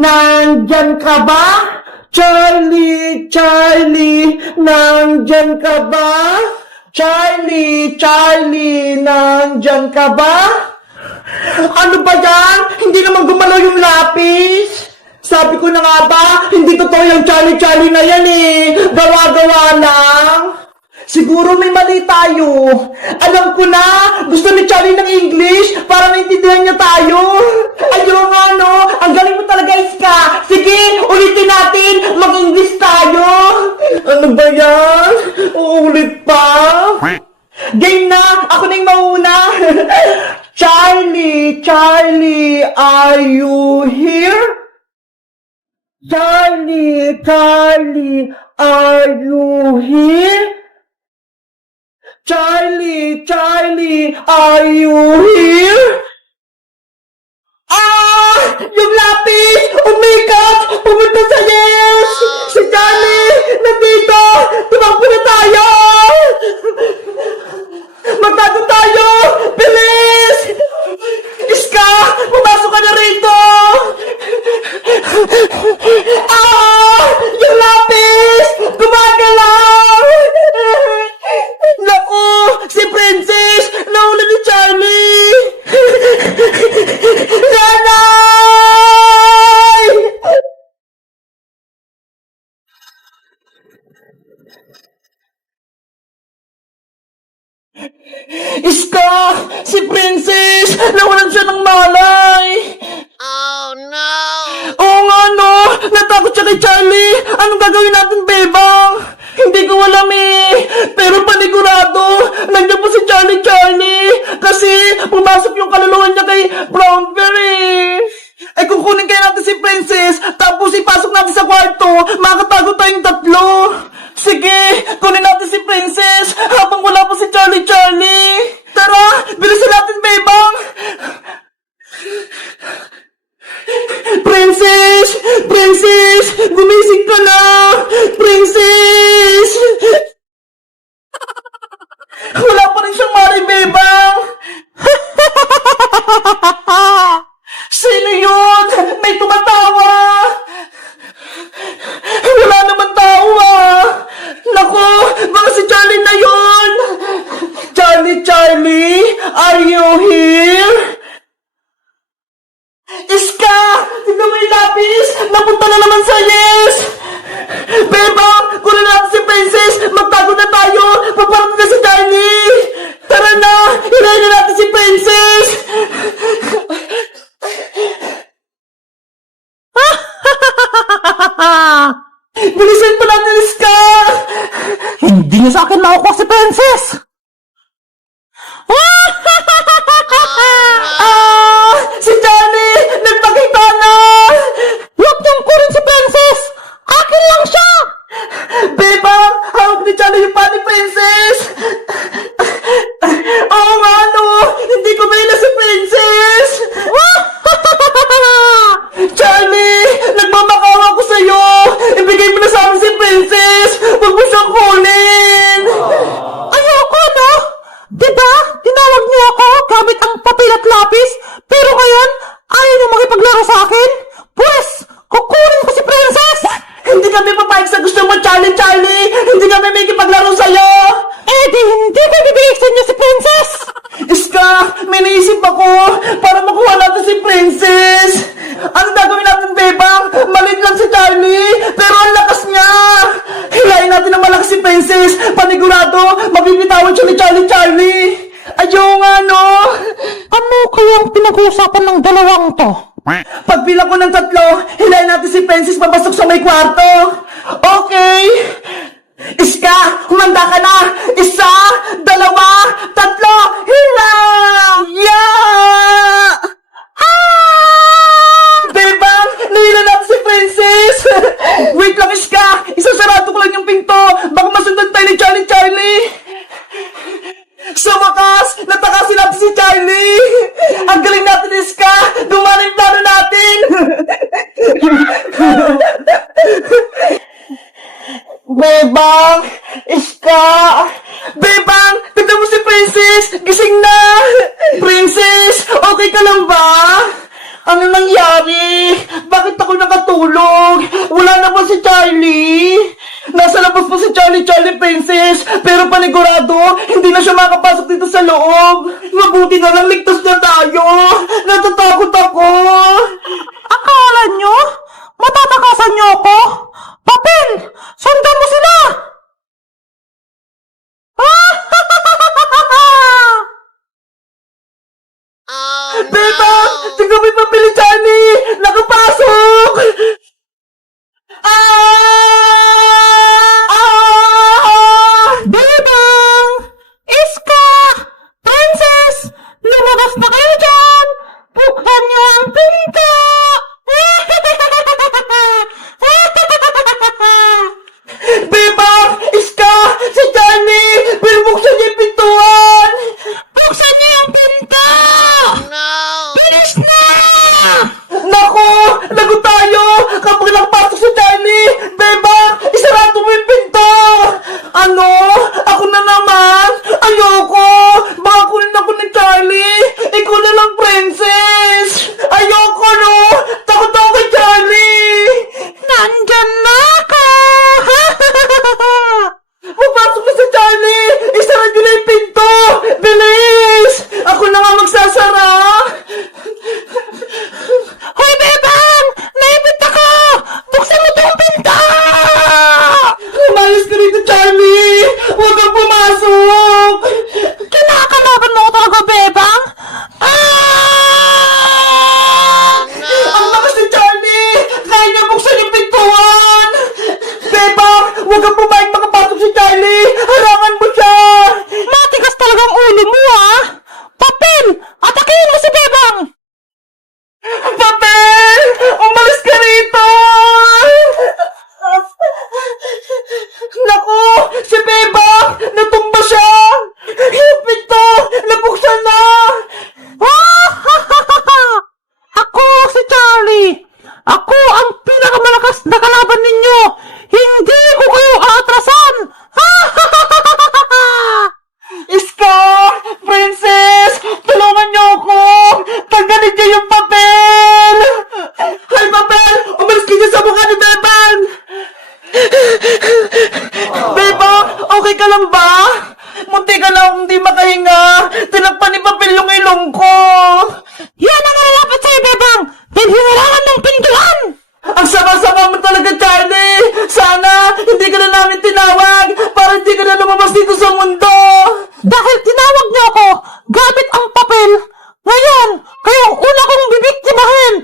Nandyan ka ba? Charlie, Charlie, nandyan ka ba? Charlie, Charlie, nandyan ka ba? Ano ba yan? Hindi naman gumalaw yung lapis. Sabi ko na nga ba, hindi totoo yung Charlie, Charlie na yan eh. Gawa-gawa lang. Siguro may mali tayo. Alam ko na, gusto ni Charlie ng English para maintindihan niya tayo. Ayun nga no, ang galing mo talaga, Iska. Sige, ulitin natin, mag-English tayo. Ano ba yan? Uulit pa? Game na, ako na yung mauna. Charlie, Charlie, are you here? Charlie, Charlie, are you here? Charlie, Charlie, are you here? Yung lapis! Oh my God! Pumunta sa yes! Si Charlie! Nandito! Tumakbo na tayo! Magtago tayo! Bilis! Iska! Pumasok ka na rito! Yung lapis! Gumagalaw! Naku! Si Princess! Naula ni Charlie! Nanay! Iska! Si Princess! Nawalan siya ng malay! Oh no! Oo nga no! Natakot siya kay Charlie! Anong gagawin natin, Bebang? Hindi ko alam eh! Pero panigurado! Nandiyan po si Charlie Charlie! Kasi pumasok yung kaluluwa niya kay Brown Bear. Ay kukunin kaya natin si Princess, tapos ipasok natin sa kwarto, makakatago tayong tatlo. Sige, kunin natin si Princess habang wala pa si Charlie Charlie. Tara, bilisan natin, Bebang. Princess! Princess! Gumising ka na! Princess! Wala pa rin siyang Bebang! Sino yun? May tumatawa! Wala naman tawa! Naku! Baka si Charlie na yun! Charlie, Charlie! Are you here? Iska! Tignan mo yung lapis! Napunta na naman sa yes! Bebang! Kunin natin si Princess! Magtago na tayo! Paparating na si Charlie! Tara na! Hilahin na natin si Princess! Bilisan pa natin, Iska! Hindi niya sa akin makukuha si Princess! Si Charlie! Nagpakita na! Huwag niyong kunin si Princess! Akin lang siya! Bebang! Hawag ni Charlie yung pa ni Princess! Oo nga no! Hindi ko maila si Princess! Charlie! Nagmamakawa ko sa'yo! Ibigay mo na sa amin si Princess! Huwag mo siyang kunin! Ayoko no? Diba? Tinawag niyo ako gamit ang papel at lapis, pero ngayon, ayaw niyo makipaglaro sa akin? Pwes, kukunin ko si Princess! Hindi kami papayag sa gusto mo, Charlie, Charlie! Hindi kami may kipaglaro sa'yo! Eh di hindi ko bibigay sa inyo si Princess! Iska, may naisip ako para makuha natin si Princess! Ano gagawin natin, Bebang? Malit lang si Charlie, pero ang lakas niya! Hilahin natin ang malakas si Princess! Panigurado, mabibitawan siya ni Charlie, Charlie! Ayaw nga, no? Ano kayang pinag-uusapan ng dalawang to? Pagbilang ko ng 3, hilahin natin si Princess papasok sa may kwarto! Okay! Iska, humanda ka na! 1, 2, 3, hilang! Yeah! Bebang, nahila natin si Princess! Wait lang, Iska! Isasarado ko lang yung pinto! Baka masundan tayo ni Charlie, Charlie! Sa wakas, natakasin natin si Charlie! Ang galing natin, Iska! Gumana yung plano natin! Bebang! Iska! Bebang! Tignan mo si Princess! Gising na! Princess! Okay ka lang ba? Ano nangyari? Bakit ako Wala na ba si Charlie? Nasa labas po si Charlie Princess, pero panigurado, hindi na siya makapasok dito sa loob. Mabuti na lang ligtas na tayo. Natatakot ako. Akala nyo? Matatakasan nyo ako? Papel! Sundan mo sila! Oh, Beba! no! Tingnan mo yung papel ni Charlie! Nakapasok! Bebang! Iska! Princess! Lumabas na kayo dyan! Buksan niyo ang pinto! Bebang! Iska! Si Charlie! Binubuksan niya yung pintuan! Buksan niyo yung pinto! No! Bilis na! Naku! Lago tayo! Kapag nakapasok si Charlie! Bebang! Isarado mo yung pinto! Ano? Ako na naman? Ayoko! Baka kunin ako ni Charlie! Ikaw na lang, Princess! Ayoko, no! Takot ako kay Charlie! Nandyan na ako! Papasok na si Charlie! Isara niyo na yung pinto! Bilis! Ako na nga magsasara! Hoy, Bebang! Naipit ako! Buksan mo tong pinto! Umayos ka rito, Charlie! Huwag kang pumasok! Kinakalaban mo ko talaga, Bebang? Ang lakas ni Charlie! Kaya niya buksan yung pintuan! Bebang! Huwag kang pumayag makapasok si Charlie! Harangan mo siya! Matigas talagang ulo mo, ah! Papel! Atakihin mo si Bebang! Papel! Umalis ka rito! Naku! Si Bebang! Natumba siya! Yung pinto! Nabuksan na! Ako si Charlie! Ako ang pinakamalakas na kalaban ninyo! Hindi ko kayo aatrasan! Iska! Princess! Tulungan niyo ako! Tanggalin niyo yung papel! Hay, papel! Umalis ka dyan sa mukha ni Bebang! Bebang! Okay ka lang ba? Munti ka na akong di makahinga! Tinakpan ni papel yung ilong ko! Yan ang nalalapat sa'yo, Bebang! Dahil hinirangan ng pintuan! Ang sama-sama mo talaga, Charlie! Sana hindi ka na namin tinawag para hindi ka na lumabas dito sa mundo! Dahil tinawag niyo ako gamit ang papel, ngayon, kayo ang una kong bibiktimahin!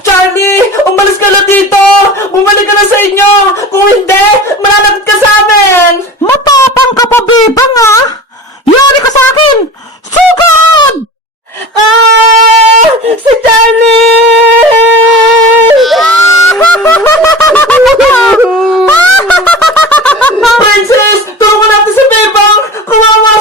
Charlie! Umalis ka na dito! Bumalik ka na sa inyo! Kung hindi, mananagot ka sa amin! Matapang ka pa, Bebang, ha? Yari ka sa akin! Sugod! Si Charlie! Princess! Tulungan natin si Bebang! Kawawa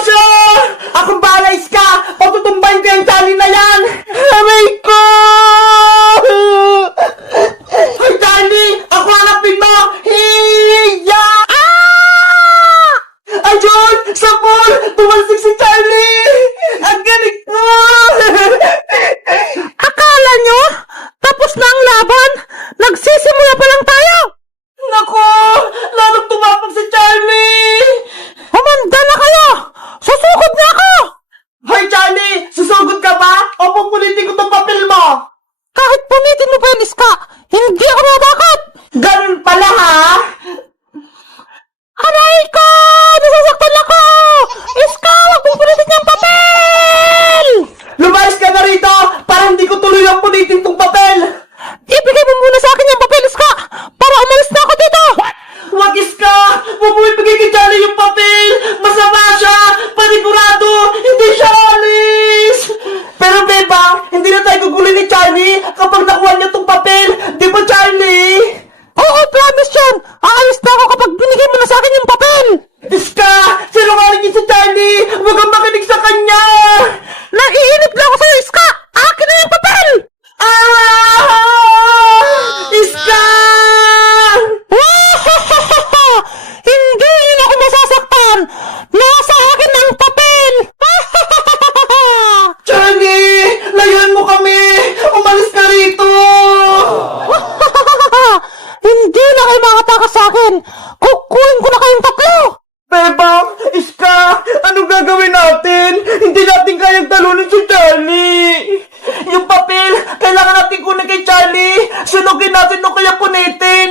natin! Hindi natin kayang talunin si Charlie! Yung papel, kailangan natin kunin kay Charlie! Sunugin natin o kaya punitin!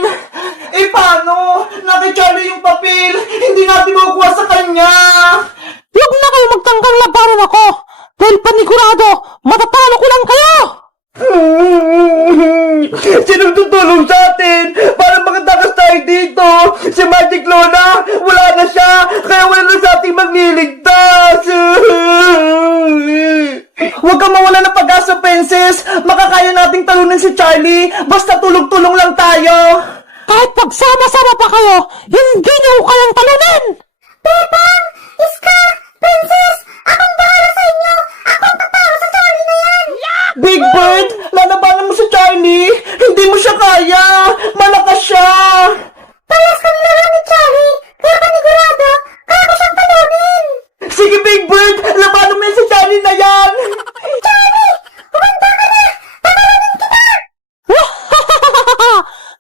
Eh paano? Na kay Charlie yung papel! Hindi natin makukuha sa kanya! Huwag na kayo magtanggang labanan ako! Dahil panigurado, matatalo ko lang kayo! Sinong tutulong sa atin para makatakas tayo dito? Si Magic Lola, wala na siya, kaya wala na sa ating magliligtas. Huwag kang mawala ng pag-asa, Princess. Makakaya nating talunin si Charlie, basta tulong-tulong lang tayo. Kahit pagsama-sama pa kayo, hindi niyo ko kayang talunin! Bebang! Iska! Princess! Akong bahala sa inyo! Akong tatalo sa Charlie na yan! Big Bird, lalabanan mo si Charlie. Hindi mo siya kaya. Malakas siya. Palas kami na lang ni Charlie! Kaya panigurado, kaya ko siyang talunin! Sige, Big Bird, labanan mo yan si Charlie na yan. Charlie! Kumanda ka na! Talunin kita!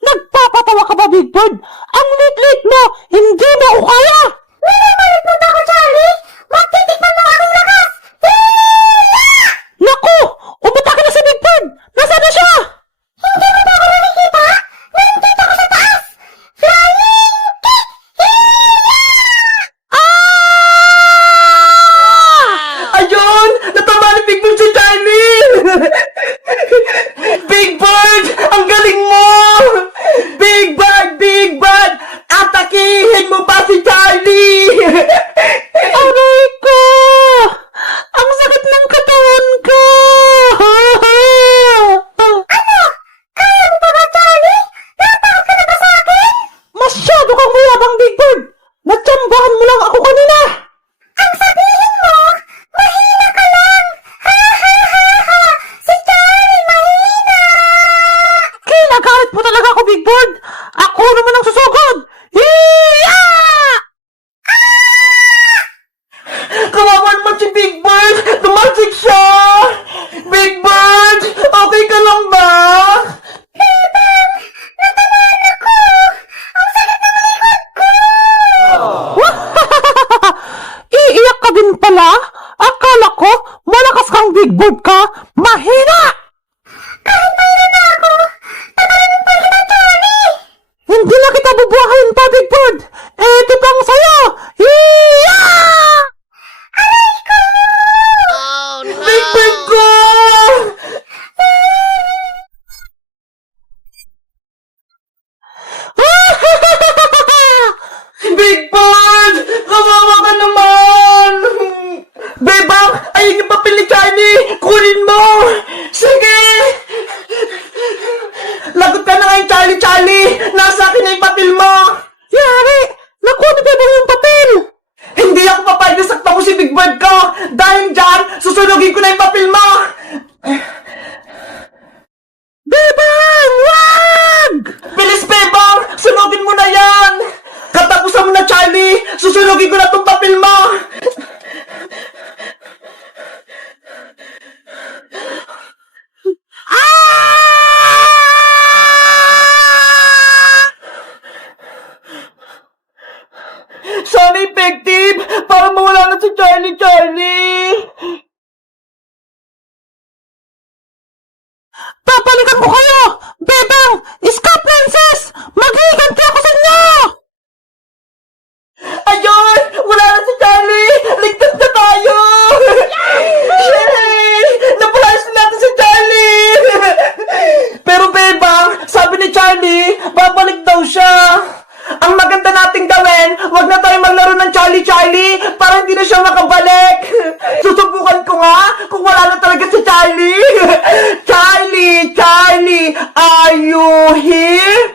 Nagpapatawa ka ba, Big Bird? Ang lit-lit mo! Hindi mo ko kaya! Nilamalit mo ba ako, Charlie? Magtitikman mo aking lakas! Naku! Umatake na si Big Bird! Nasaan na siya? Hindi mo ba ako nakikita? Nakikita ko sa taas! Flying kick! Ayun! Natama ni Big Bird si Charlie! Big Bird! Ang galing mo! Big Bird! Big Bird! Atakihin mo ba si Charlie? Aray ko! Ang sakit ng katawan ko! Ano? Kaya mo ba ba, Charlie? Natakot ka na ba sa akin? Masyado kang mayabang, Big Bird! Natsambahan mo lang ako kanina! Ang sabihin mo, mahina ka lang! Ha ha ha ha! Si Charlie mahina! Kinagalit mo talaga ako, Big Bird! Ako naman ang susugod! Hiya! Kawawa naman si Big Bird! Tumasik siya! Big Bird! Okay ka lang ba? Iiyak ka din pala? Akala ko, malakas kang Big Bird ka, mahina! Kahit mahina na ako, tagalin pa kita, Charlie! Hindi na kita bubuhayin pa, Big Bird! Ito pang sayo! Hiya! Oh Big Bird no! ko! Big Bird! Kawawa ka naman! Bebang! Ayun yung papel ni Charlie! Kunin mo! Sige! Lagot ka na ngayon, Charlie! Charlie! Nasa akin na yung papel mo! Yari! Nakuha ni Bebang yung papel! Hindi ako papayag na saktan ko si Big Bird ko! Dahil dyan, susunugin ko na yung papel mo! Bebang! Wag! Bilis, Bebang! Sunugin mo na yan! Katapusan mo na, Charlie! Susunugin ko na itong papel mo! Sana effective! Para mawala na si Charlie! Papalikan ko kayo! Bebang! Iska, Princess! Magliganti ako sa inyo! Ayun! Wala na si Charlie! Ligtas na tayo! Yay! Napalayas na natin si Charlie! Pero Bebang, sabi ni Charlie, babalik daw siya! Ang maganda nating gawin, wag na tayo maglaro ng Charlie para hindi na siya makabalik! Susubukan ko nga kung wala na talaga si Charlie! Charlie! Are you here?